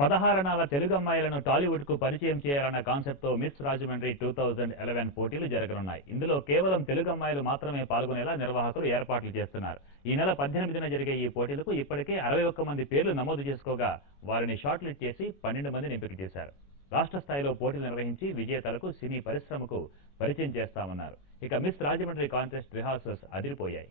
16 తెలుగు అమ్మాయిలను టాలీవుడ్ కు పరిచయం చేయాలన్న కాన్సెప్ట్ తో మిస్ రాజమండ్రి 2011 పోటీలు జరగనున్నాయి. ఇందులో కేవలం తెలుగు అమ్మాయిలు మాత్రమే పాల్గొనేలా నిర్వాహకులు ఏర్పాట్లు చేస్తున్నారు. ఈ నెల 18న జరిగే ఈ పోటీలకు ఇప్పటికే 61 మంది పేర్లు నమోదు చేసుకోగా వారిని షార్ట్ లిస్ట్ చేసి 12 మందిని ఎంపిక చేశారు. రాష్ట్ర స్థాయిలో పోటీలు నిర్వహించి విజేతలకు సినీ పరిశ్రమకు పరిచయం చేస్తామన్నారు. ఇక మిస్ రాజమండ్రి కాంటెస్ట్ రిహార్సల్స్ అదిరిపోయాయి.